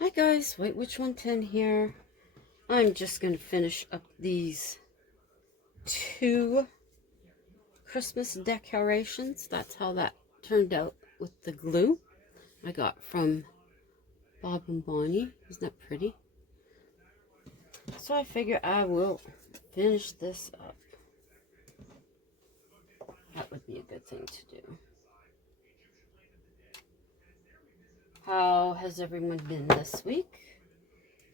Hi guys, White Witch 110 here. I'm just going to finish up these two Christmas decorations. That's how that turned out with the glue I got from Bob and Bonnie. Isn't that pretty? So I figure I will finish this up. That would be a good thing to do. How has everyone been this week?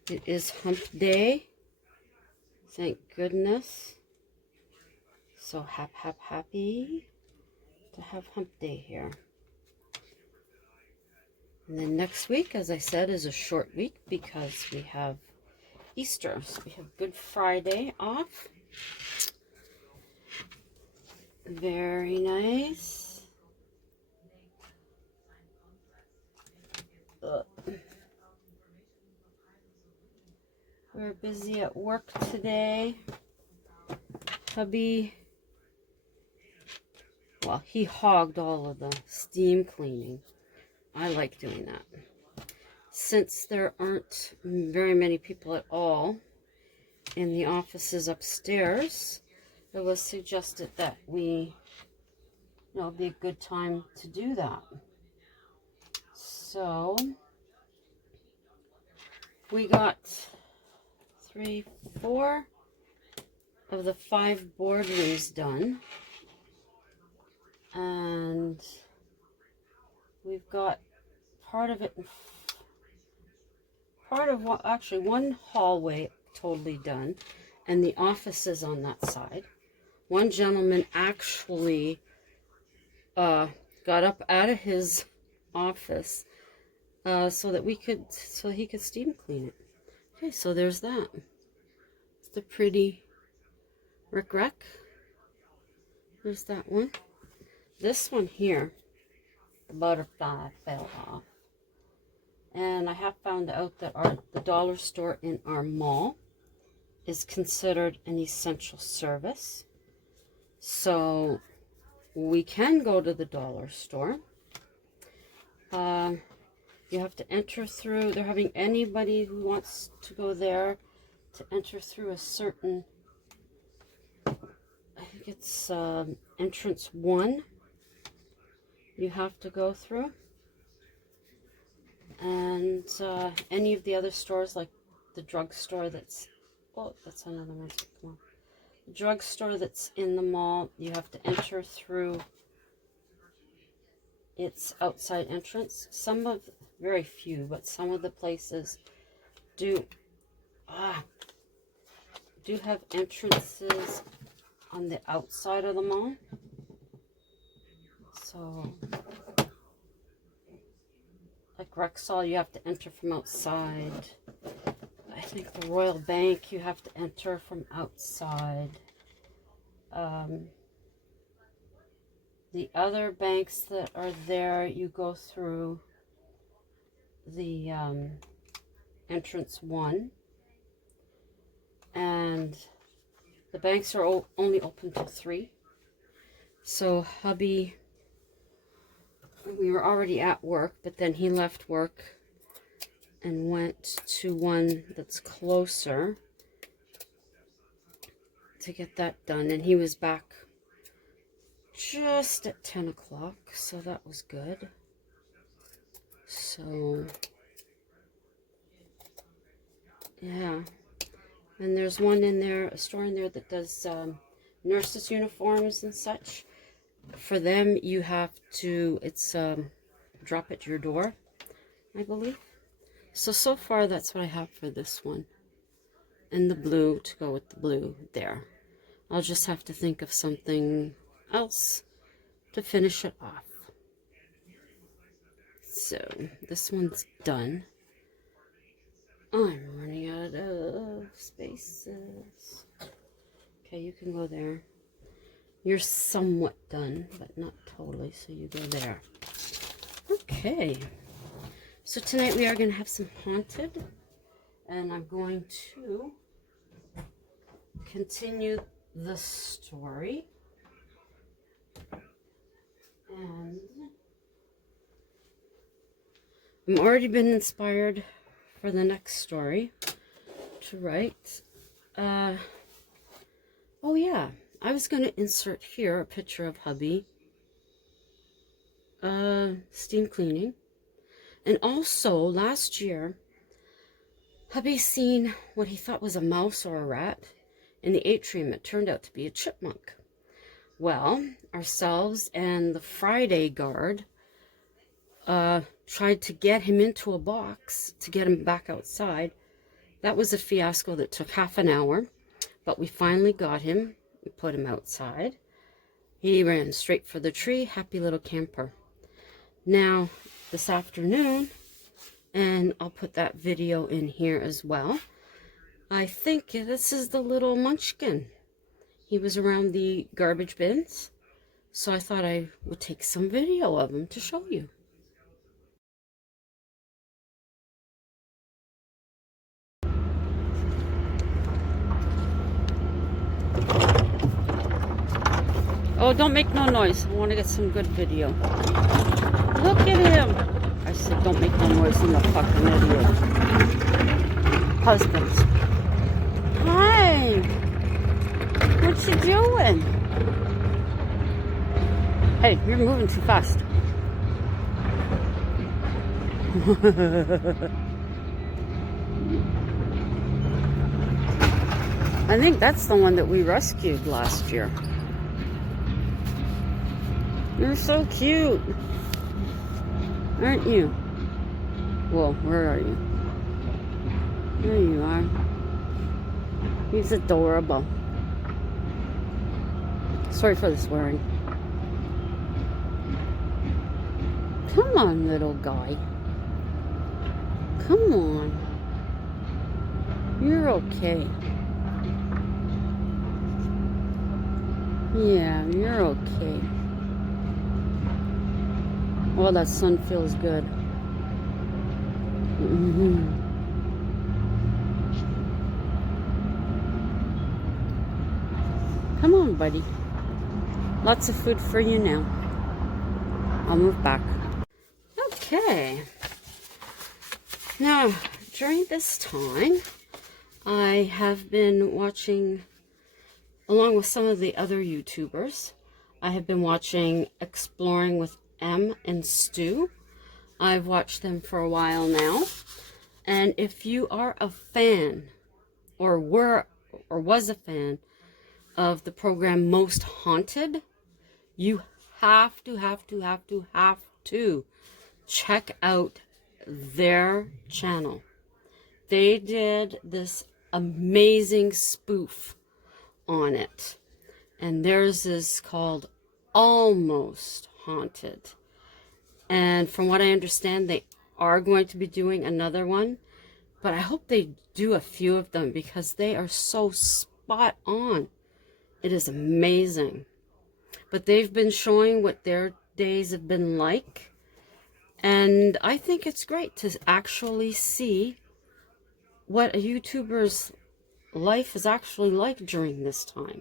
It is hump day. Thank goodness. So happy to have hump day here. And then next week, as I said, is a short week because we have Easter. So we have Good Friday off. Very nice. We're busy at work today. Hubby, well, he hogged all of the steam cleaning. I like doing that. Since there aren't very many people at all in the offices upstairs, it was suggested that it'd be a good time to do that. So we got 4 of the 5 boardrooms done, and we've got one hallway totally done, and the offices on that side. One gentleman actually got up out of his office so he could steam clean it. Okay, so there's that. It's the pretty rickrack. There's that one. This one here, the butterfly fell off. And I have found out that the dollar store in our mall is considered an essential service. So we can go to the dollar store. You have to enter through, they're having anybody who wants to go there to enter through a certain, I think it's entrance 1 you have to go through. And any of the other stores, like the drugstore that's another one. Come on. The drugstore that's in the mall, you have to enter through its outside entrance. Very few, but some of the places do have entrances on the outside of the mall. So, like Rexall, you have to enter from outside. I think the Royal Bank, you have to enter from outside. The other banks that are there, you go through the entrance 1. And the banks are only open till 3. So hubby, we were already at work, but then he left work and went to one that's closer to get that done. And he was back just at 10 o'clock, so that was good. So, yeah. And there's one in there, a store in there that does nurses' uniforms and such. For them, you have to, it's drop at your door, I believe. So far, that's what I have for this one. And the blue, to go with the blue there. I'll just have to think of something else to finish it off. So, this one's done. I'm running out of spaces. Okay, you can go there. You're somewhat done, but not totally, so you go there. Okay. So tonight we are going to have some haunted, and I'm going to continue the story. And I'm already been inspired for the next story to write. Oh yeah, I was going to insert here a picture of hubby steam cleaning. And also, last year, hubby seen what he thought was a mouse or a rat in the atrium. It turned out to be a chipmunk. Well, ourselves and the Friday guard tried to get him into a box to get him back outside. That was a fiasco that took half an hour, but we finally got him. We put him outside. He ran straight for the tree, happy little camper. Now, this afternoon, and I'll put that video in here as well, I think this is the little munchkin. He was around the garbage bins, so I thought I would take some video of him to show you. Oh, don't make no noise. I want to get some good video. Look at him. I said, don't make no noise, in the fucking idiot. Husbands. Hi. What you doing? Hey, you're moving too fast. I think that's the one that we rescued last year. You're so cute, aren't you? Well, where are you? There you are. He's adorable. Sorry for the swearing. Come on, little guy. Come on. You're okay. Yeah, you're okay. Oh, that sun feels good. Come on, buddy. Lots of food for you now. I'll move back. Okay. Now, during this time, I have been watching, along with some of the other YouTubers, I have been watching Exploring with Em and Stu. I've watched them for a while now. And if you are a fan, or was a fan of the program Most Haunted, you have to check out their channel. They did this amazing spoof on it. And theirs is called Almost Haunted. And from what I understand, they are going to be doing another one. But I hope they do a few of them because they are so spot on. It is amazing. But they've been showing what their days have been like. And I think it's great to actually see what a YouTuber's life is actually like during this time.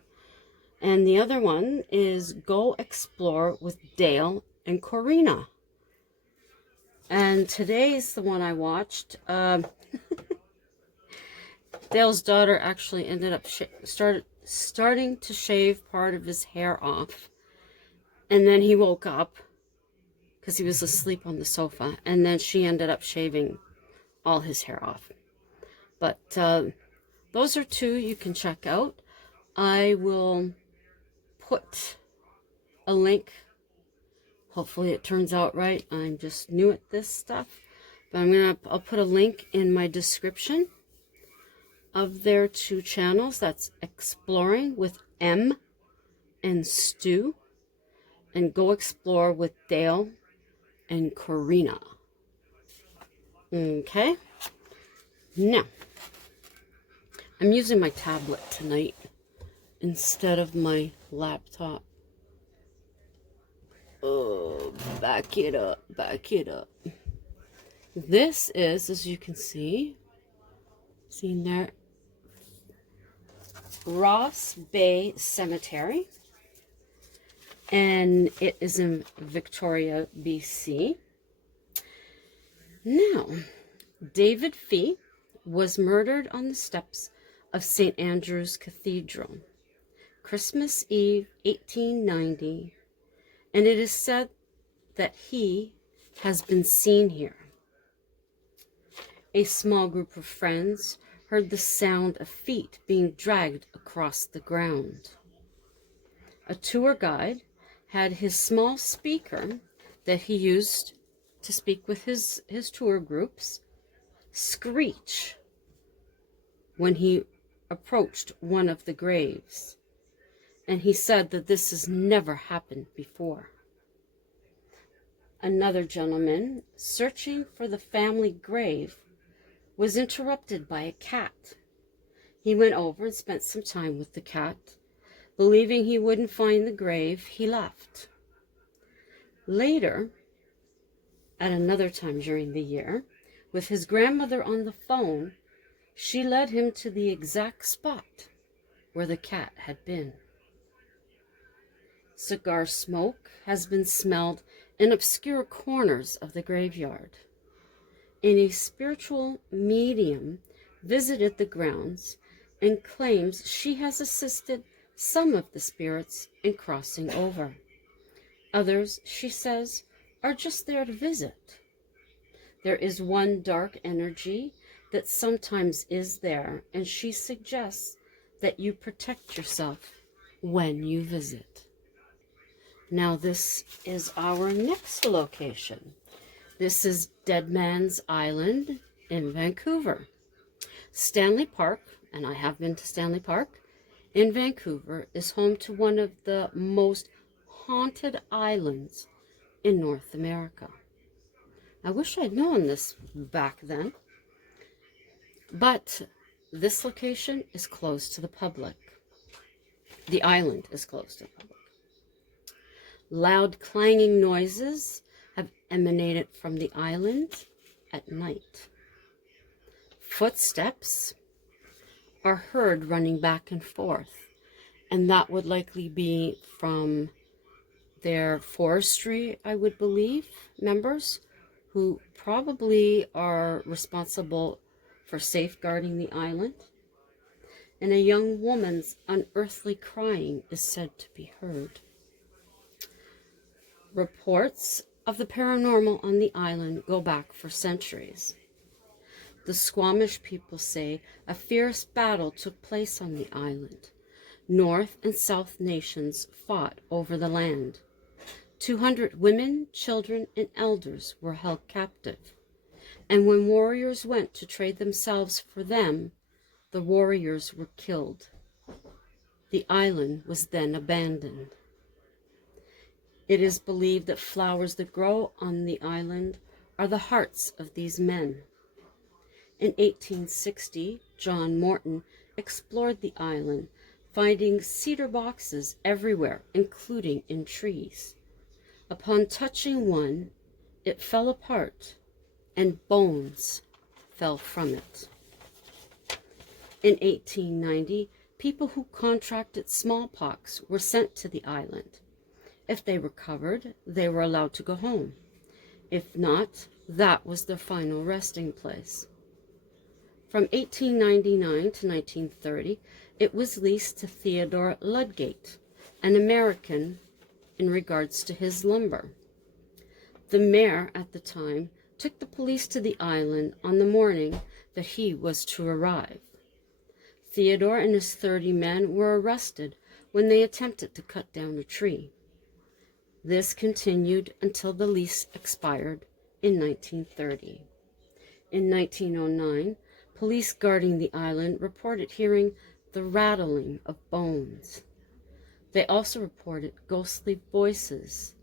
And the other one is Go Explore with Dale and Corrina. And today's the one I watched. Dale's daughter actually ended up starting to shave part of his hair off. And then he woke up because he was asleep on the sofa. And then she ended up shaving all his hair off. But those are two you can check out. I will put a link. Hopefully it turns out right. I'm just new at this stuff. But I'll put a link in my description of their two channels. That's Exploring with Em and Stu, and Go Explore with Dale and Corrina. Okay. Now, I'm using my tablet tonight instead of my laptop. Oh, back it up, back it up. This is, as you can see there, Ross Bay Cemetery. And it is in Victoria, BC. Now, David Fee was murdered on the steps of St. Andrew's Cathedral, Christmas Eve, 1890, and it is said that he has been seen here. A small group of friends heard the sound of feet being dragged across the ground. A tour guide had his small speaker that he used to speak with his tour groups screech when he approached one of the graves, and he said that this has never happened before. Another gentleman searching for the family grave was interrupted by a cat. He went over and spent some time with the cat. Believing he wouldn't find the grave, he left. Later, at another time during the year, with his grandmother on the phone, she led him to the exact spot where the cat had been. Cigar smoke has been smelled in obscure corners of the graveyard. And a spiritual medium visited the grounds and claims she has assisted some of the spirits in crossing over. Others, she says, are just there to visit. There is one dark energy that sometimes is there, and she suggests that you protect yourself when you visit. Now this is our next location. This is Dead Man's Island in Vancouver. Stanley Park, and I have been to Stanley Park, in Vancouver, is home to one of the most haunted islands in North America. I wish I'd known this back then, but this location is closed to the public. The island is closed to the public. Loud clanging noises have emanated from the island at night. Footsteps are heard running back and forth, and that would likely be from their forestry, I would believe, members who probably are responsible for safeguarding the island. And a young woman's unearthly crying is said to be heard. Reports of the paranormal on the island go back for centuries. The Squamish people say a fierce battle took place on the island. North and South nations fought over the land. 200 women, children, and elders were held captive. And when warriors went to trade themselves for them, the warriors were killed. The island was then abandoned. It is believed that flowers that grow on the island are the hearts of these men. In 1860, John Morton explored the island, finding cedar boxes everywhere, including in trees. Upon touching one, it fell apart, and bones fell from it. In 1890, people who contracted smallpox were sent to the island. If they recovered, they were allowed to go home. If not, that was their final resting place. From 1899 to 1930, it was leased to Theodore Ludgate, an American, in regards to his lumber. The mayor at the time took the police to the island on the morning that he was to arrive. Theodore and his 30 men were arrested when they attempted to cut down a tree. This continued until the lease expired in 1930. In 1909, police guarding the island reported hearing the rattling of bones. They also reported ghostly voices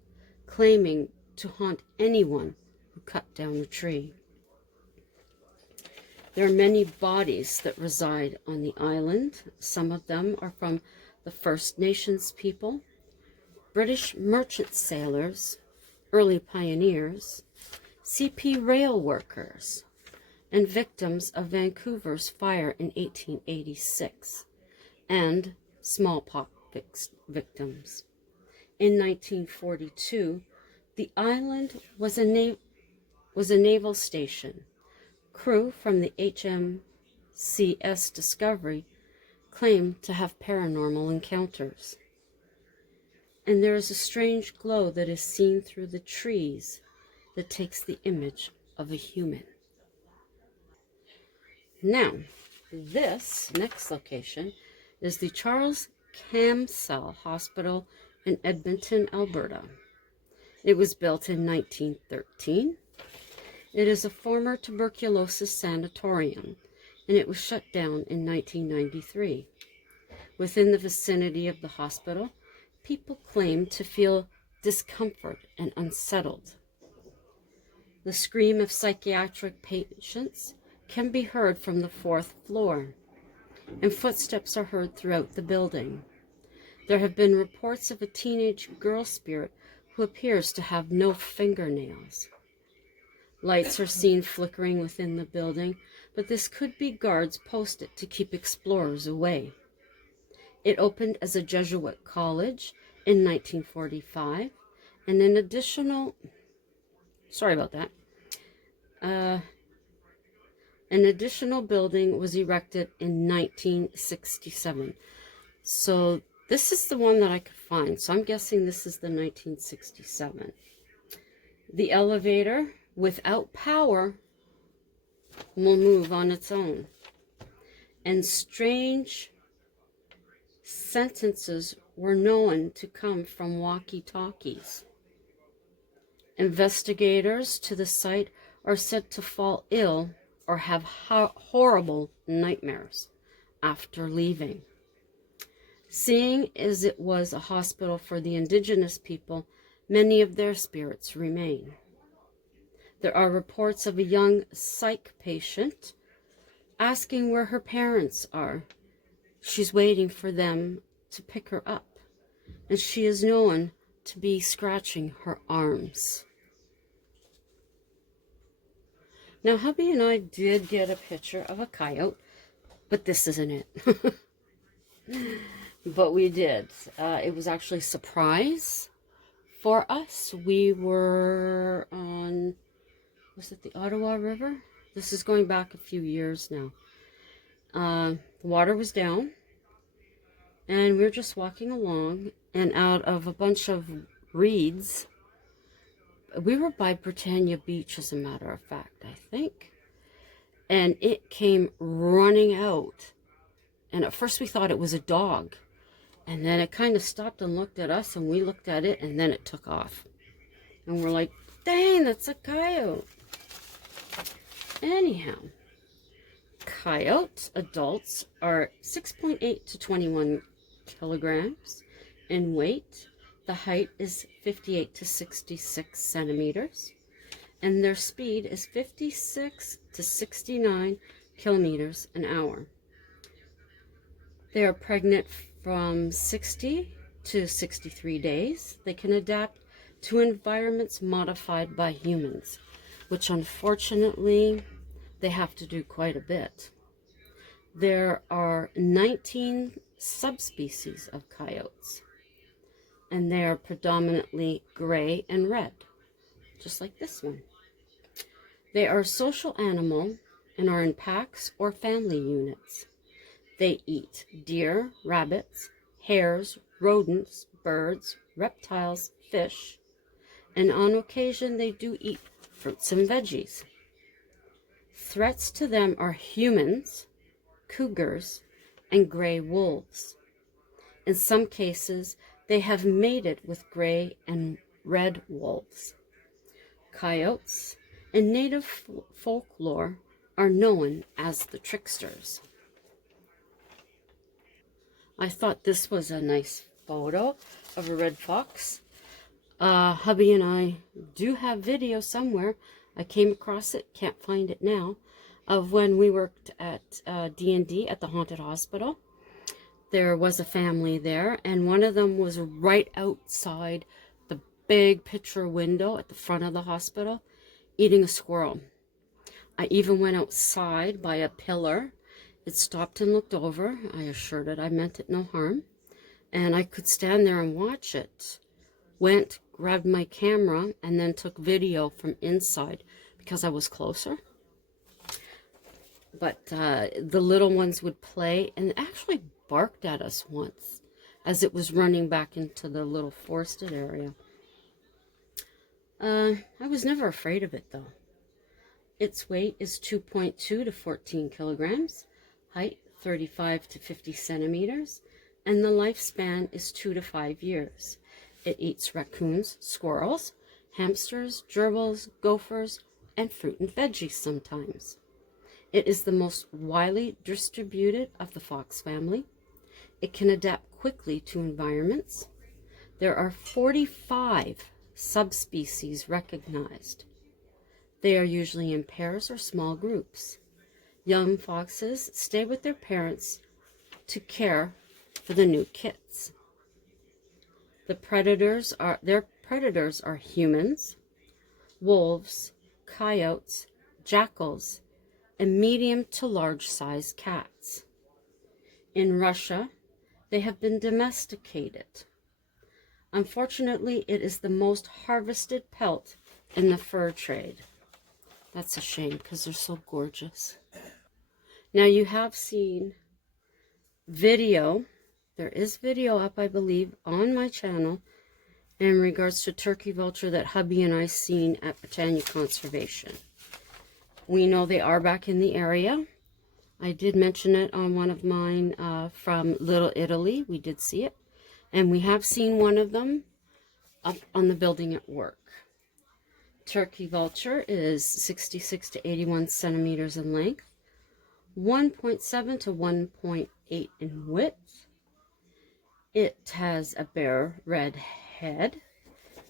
claiming to haunt anyone who cut down a tree. There are many bodies that reside on the island. Some of them are from the First Nations people, British merchant sailors, early pioneers, CP rail workers, and victims of Vancouver's fire in 1886, and smallpox victims. In 1942, the island was a naval station. crew from the HMCS Discovery claim to have paranormal encounters. And there is a strange glow that is seen through the trees that takes the image of a human. Now, this next location is the Charles Camsell Hospital in Edmonton, Alberta. It was built in 1913. It is a former tuberculosis sanatorium, and it was shut down in 1993. Within the vicinity of the hospital, people claim to feel discomfort and unsettled. The scream of psychiatric patients can be heard from the 4th floor, and footsteps are heard throughout the building. There have been reports of a teenage girl spirit who appears to have no fingernails. Lights are seen flickering within the building, but this could be guards posted to keep explorers away. It opened as a Jesuit college in 1945, and an additional building was erected in 1967. So this is the one that I could find. So I'm guessing this is the 1967. The elevator, without power, will move on its own. And strange sentences were known to come from walkie-talkies. Investigators to the site are said to fall ill or have horrible nightmares after leaving. Seeing as it was a hospital for the indigenous people, many of their spirits remain. There are reports of a young psych patient asking where her parents are. She's waiting for them to pick her up, and she is known to be scratching her arms. Now, hubby and I did get a picture of a coyote, but this isn't it. But we did. It was actually a surprise for us. We were on, was it the Ottawa River? This is going back a few years now. The water was down, and we were just walking along, and out of a bunch of reeds, we were by Britannia Beach, as a matter of fact, I think, and it came running out, and at first we thought it was a dog, and then it kind of stopped and looked at us, and we looked at it, and then it took off, and we're like, dang, that's a coyote. Anyhow, coyote adults are 6.8 to 21 kilograms in weight. The height is 58 to 66 centimeters, and their speed is 56 to 69 kilometers an hour. They are pregnant from 60 to 63 days. They can adapt to environments modified by humans, which unfortunately they have to do quite a bit. There are 19 subspecies of coyotes, and they are predominantly gray and red, just like this one. They are a social animal and are in packs or family units. They eat deer, rabbits, hares, rodents, birds, reptiles, fish, and on occasion they do eat fruits and veggies. Threats to them are humans, cougars, and gray wolves. In some cases, they have mated with gray and red wolves. Coyotes in native folklore are known as the tricksters. I thought this was a nice photo of a red fox. Hubby and I do have video somewhere. I came across it, can't find it now, of when we worked at D&D at the haunted hospital. There was a family there, and one of them was right outside the big picture window at the front of the hospital, eating a squirrel. I even went outside by a pillar. It stopped and looked over. I assured it I meant it no harm, and I could stand there and watch it. Went, grabbed my camera, and then took video from inside because I was closer. But the little ones would play and actually barked at us once as it was running back into the little forested area. I was never afraid of it, though. Its weight is 2.2 to 14 kilograms, height 35 to 50 centimeters, and the lifespan is 2 to 5 years. It eats raccoons, squirrels, hamsters, gerbils, gophers, and fruit and veggies sometimes. It is the most widely distributed of the fox family. It can adapt quickly to environments. There are 45 subspecies recognized. They are usually in pairs or small groups. Young foxes stay with their parents to care for the new kits. Their predators are humans, wolves, coyotes, jackals, and medium to large sized cats. In Russia, they have been domesticated. Unfortunately, it is the most harvested pelt in the fur trade. That's a shame because they're so gorgeous. Now you have seen video. There is video up, I believe, on my channel in regards to turkey vulture that hubby and I seen at Britannia Conservation. We know they are back in the area. I did mention it on one of mine from Little Italy. We did see it. And we have seen one of them up on the building at work. Turkey vulture is 66 to 81 centimeters in length, 1.7 to 1.8 in width. It has a bare red head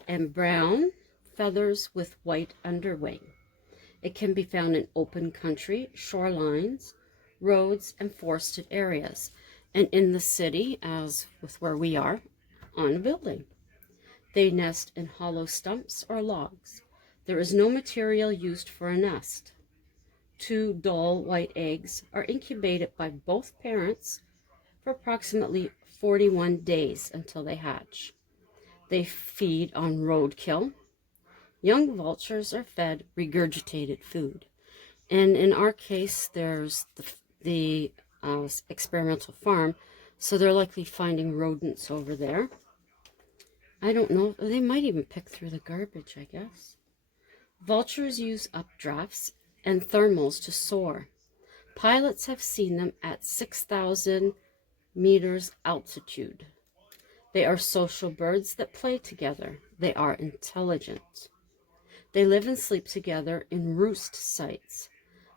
and brown feathers with white underwing. It can be found in open country, shorelines, roads, and forested areas, and in the city, as with where we are, on a building. They nest in hollow stumps or logs. There is no material used for a nest. 2 dull white eggs are incubated by both parents for approximately 41 days until they hatch. They feed on roadkill. Young vultures are fed regurgitated food. And in our case, there's the experimental farm, so they're likely finding rodents over there. I don't know. They might even pick through the garbage, I guess. Vultures use updrafts and thermals to soar. Pilots have seen them at 6,000 meters altitude. They are social birds that play together. They are intelligent. They live and sleep together in roost sites.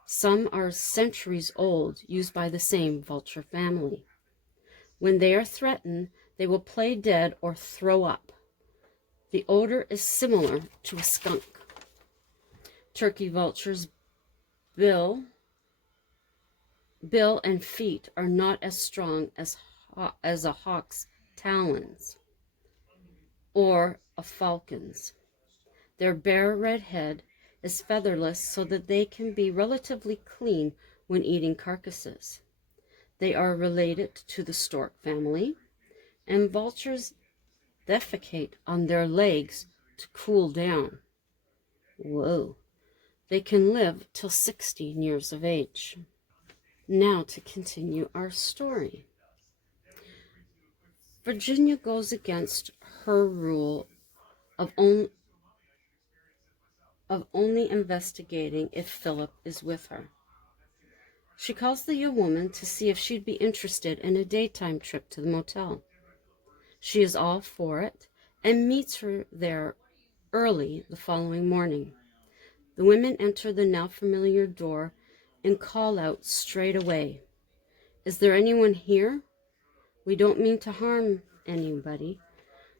Some are centuries old, used by the same vulture family. When they are threatened, they will play dead or throw up. The odor is similar to a skunk. Turkey vultures' bill and feet are not as strong as a hawk's talons or a falcon's. Their bare red head is featherless so that they can be relatively clean when eating carcasses. They are related to the stork family, and vultures defecate on their legs to cool down. Whoa. They can live till 16 years of age. Now to continue our story. Virginia goes against her rule of only investigating if Philip is with her. She calls the young woman to see if she'd be interested in a daytime trip to the motel. She is all for it and meets her there early the following morning. The women enter the now familiar door and call out straight away, "Is there anyone here? We don't mean to harm anybody.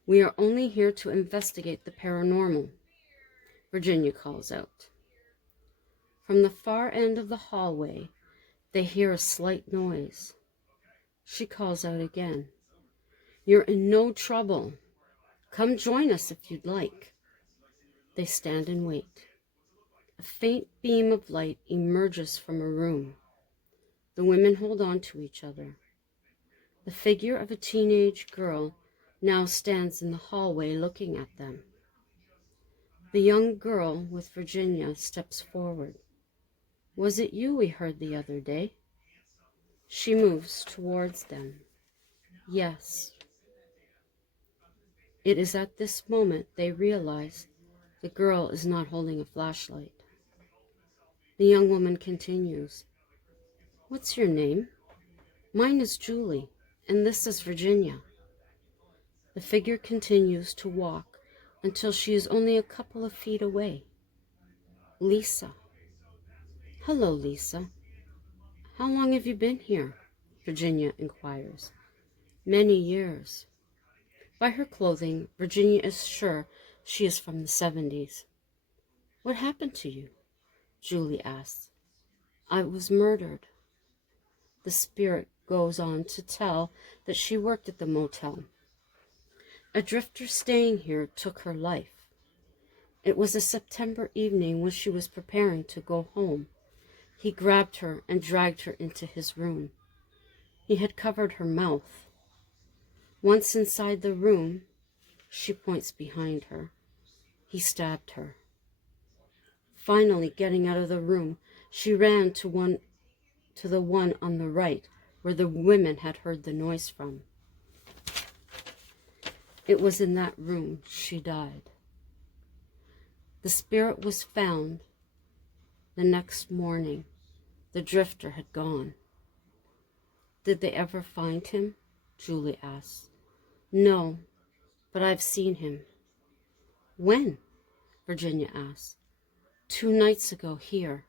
We are only here to investigate the paranormal," Virginia calls out. From the far end of the hallway, they hear a slight noise. She calls out again, "You're in no trouble. Come join us if you'd like." They stand and wait. A faint beam of light emerges from a room. The women hold on to each other. The figure of a teenage girl now stands in the hallway looking at them. The young girl with Virginia steps forward. Was it you we heard the other day? She moves towards them. Yes. It is at this moment they realize the girl is not holding a flashlight. The young woman continues. What's your name? Mine is Julie, and this is Virginia. The figure continues to walk until she is only a couple of feet away. Lisa. Hello, Lisa. How long have you been here? Virginia inquires. Many years. By her clothing, Virginia is sure she is from the 70s. What happened to you? Julie asks. I was murdered. The spirit goes on to tell that she worked at the motel. A drifter staying here took her life. It was a September evening when she was preparing to go home. He grabbed her and dragged her into his room. He had covered her mouth. Once inside the room, she points behind her. He stabbed her. Finally, getting out of the room, she ran to the one on the right, where the women had heard the noise from. It was in that room she died. The spirit was found the next morning. The drifter had gone. Did they ever find him? Julie asked. No, but I've seen him. When? Virginia asked. 2 nights ago here.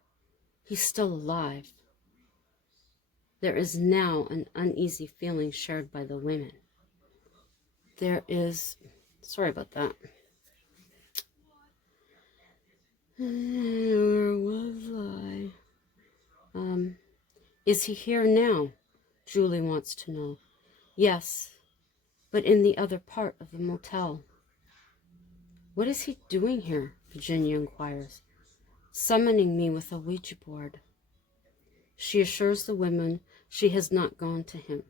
He's still alive. There is now an uneasy feeling shared by the women. Sorry about that. Where was I? Is he here now? Julie wants to know. Yes, but in the other part of the motel. What is he doing here? Virginia inquires. Summoning me with a Ouija board. She assures the women she has not gone to him.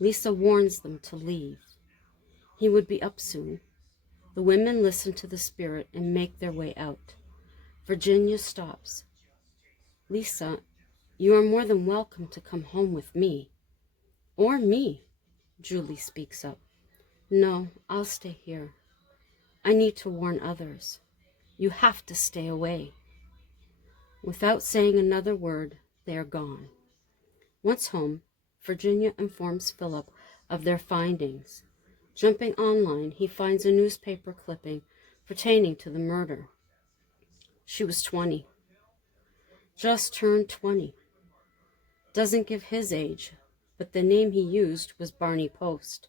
Lisa warns them to leave. He would be up soon. The women listen to the spirit and make their way out. Virginia stops. Lisa, you are more than welcome to come home with me. Or me, Julie speaks up. No, I'll stay here. I need to warn others. You have to stay away. Without saying another word, they are gone. Once home, Virginia informs Philip of their findings. Jumping online, he finds a newspaper clipping pertaining to the murder. She was 20. Just turned 20. Doesn't give his age, but the name he used was Barney Post.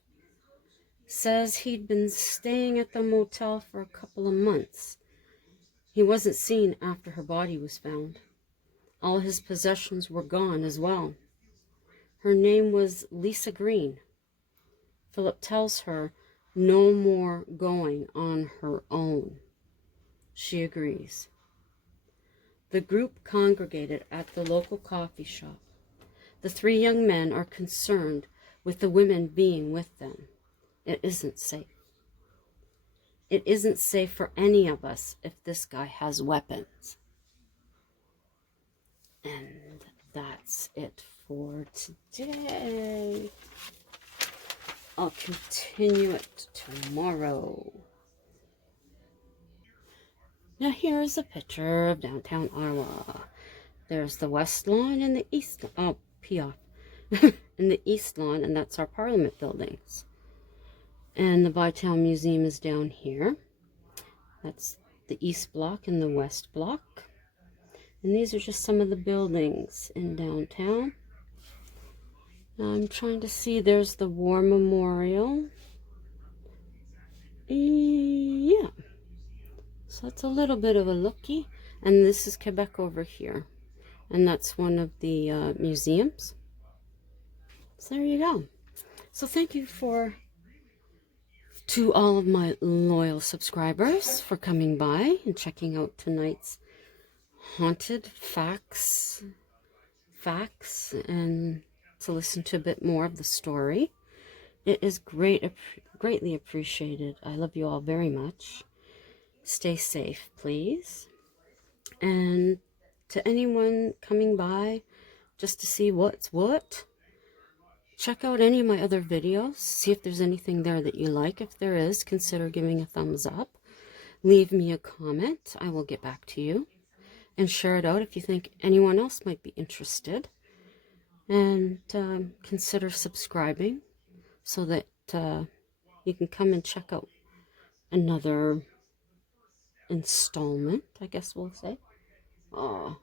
Says he'd been staying at the motel for a couple of months. He wasn't seen after her body was found. All his possessions were gone as well. Her name was Lisa Green. Philip tells her no more going on her own. She agrees. The group congregated at the local coffee shop. The 3 young men are concerned with the women being with them. It isn't safe. It isn't safe for any of us if this guy has weapons. And that's it for today. I'll continue it tomorrow. Now here is a picture of downtown Ottawa. There's the West Lawn and the East Lawn. Oh, pee off. In the East Lawn, and that's our Parliament buildings. And the Bytown Museum is down here. That's the East Block and the West Block. And these are just some of the buildings in downtown. I'm trying to see, there's the War Memorial. Yeah. So that's a little bit of a looky. And this is Quebec over here. And that's one of the museums. So there you go. So thank you to all of my loyal subscribers for coming by and checking out tonight's haunted facts and to listen to a bit more of the story. It is greatly appreciated. I love you all very much. Stay safe, please. And to anyone coming by just to see what's what, check out any of my other videos. See if there's anything there that you like. If there is, consider giving a thumbs up. Leave me a comment. I will get back to you. And share it out if you think anyone else might be interested. And consider subscribing so that you can come and check out another installment, I guess we'll say. Oh,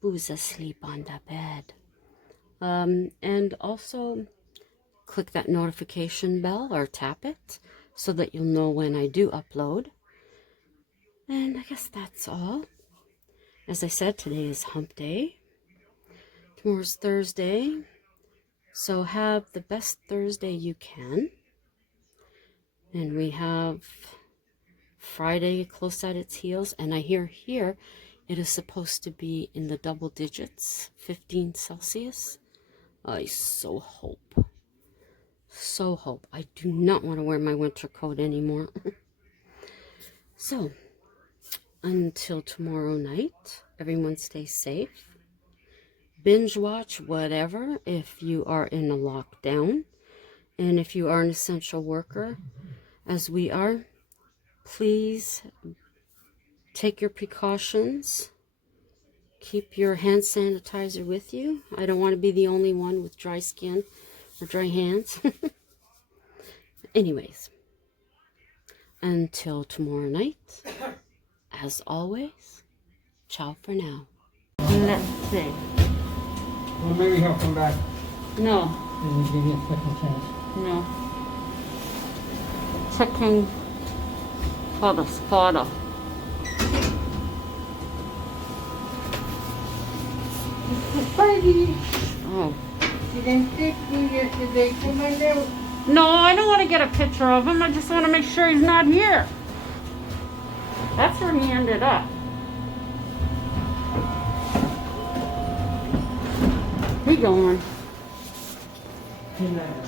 Boo's asleep on the bed. And also click that notification bell or tap it so that you'll know when I do upload. And I guess that's all. As I said, today is hump day. Tomorrow's Thursday. So have the best Thursday you can. And we have Friday close at its heels. And I hear here it is supposed to be in the double digits, 15 Celsius. I so hope. So hope. I do not want to wear my winter coat anymore. So, until tomorrow night, everyone stay safe. Binge watch whatever if you are in a lockdown. And if you are an essential worker, as we are, please take your precautions. Keep your hand sanitizer with you. I don't want to be the only one with dry skin or dry hands. Anyways, until tomorrow night, as always, ciao for now. Let's see. Well, maybe he'll come back. No. And give you a second chance. No. Checking for the spotter. Spidey! Oh. You didn't take me yesterday. Come on down. No, I don't want to get a picture of him. I just want to make sure he's not here. That's where he ended up. He going. Good night.